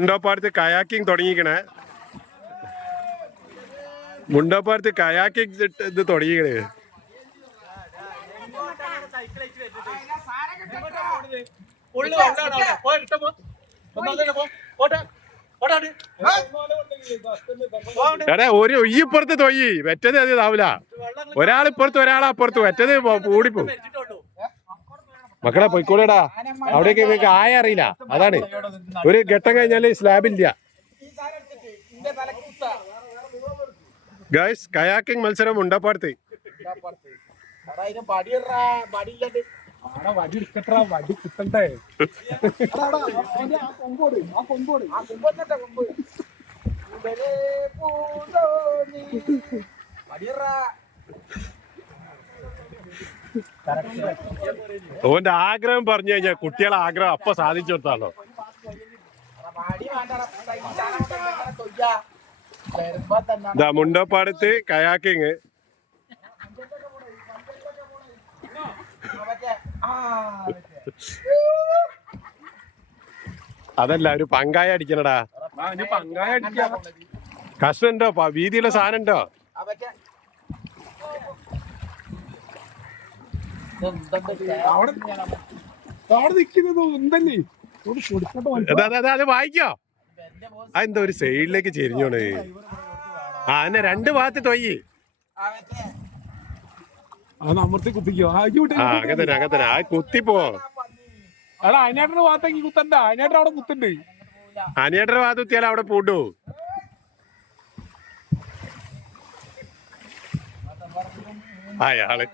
മുണ്ടോപ്പാടത്ത് kayaking തുടങ്ങിക്കണേ. മുണ്ടോപ്പാടത്ത് kayaking ഇത് തുടങ്ങിക്കണേ. എടാ ഒരു ഇപ്പുറത്ത് തൊയ്യി വെറ്റത് അത് ഇതാവൂല. ഒരാളിപ്പുറത്ത് ഒരാളപ്പുറത്ത് വെറ്റത് ഓടിപ്പോ. മക്കളെ പൊയ്ക്കോളൂടാ, അവിടേക്ക് നിങ്ങൾക്ക് ആയ അറിയില്ല. അതാണ് ഒരു ഘട്ടം കഴിഞ്ഞാല് സ്ലാബില്ല. ഗൈസ് കയാക്കിംഗ് മത്സരം മുണ്ടപ്പാടത്ത്. വടി കിട്ടണ്ടേ? ഓന്റെ ആഗ്രഹം പറഞ്ഞു കഴിഞ്ഞാൽ കുട്ടികളെ ആഗ്രഹം അപ്പൊ സാധിച്ചു കൊടുത്താലോ. ഇതാ മുണ്ടപ്പാടത്ത് കയാക്കിങ്. അതല്ല ഒരു പങ്കായ അടിക്കണടാ. കഷ്ണം ഉണ്ടോ? വീതിയുള്ള സാധനം ഉണ്ടോ? അത് വായിക്കോ. അതെന്താ ഒരു സൈഡിലേക്ക് ചെരിഞ്ഞോണ്. ആ എന്നെ രണ്ട് ഭാഗത്ത് തൊയ്യ്. അമർത്തി കുത്തിക്കോ. അങ്ങനെ ആ കുത്തിപ്പോ. എടാ അനിയേട്ടന്റെ ഭാഗത്തേക്ക് കുത്തണ്ട. അനിയേട്ടൻ അവിടെ കുത്തുണ്ട്. അനിയേട്ടന്റെ ഭാഗത്ത് കുത്തിയാൽ അവിടെ പൂട്ടു. അയാള്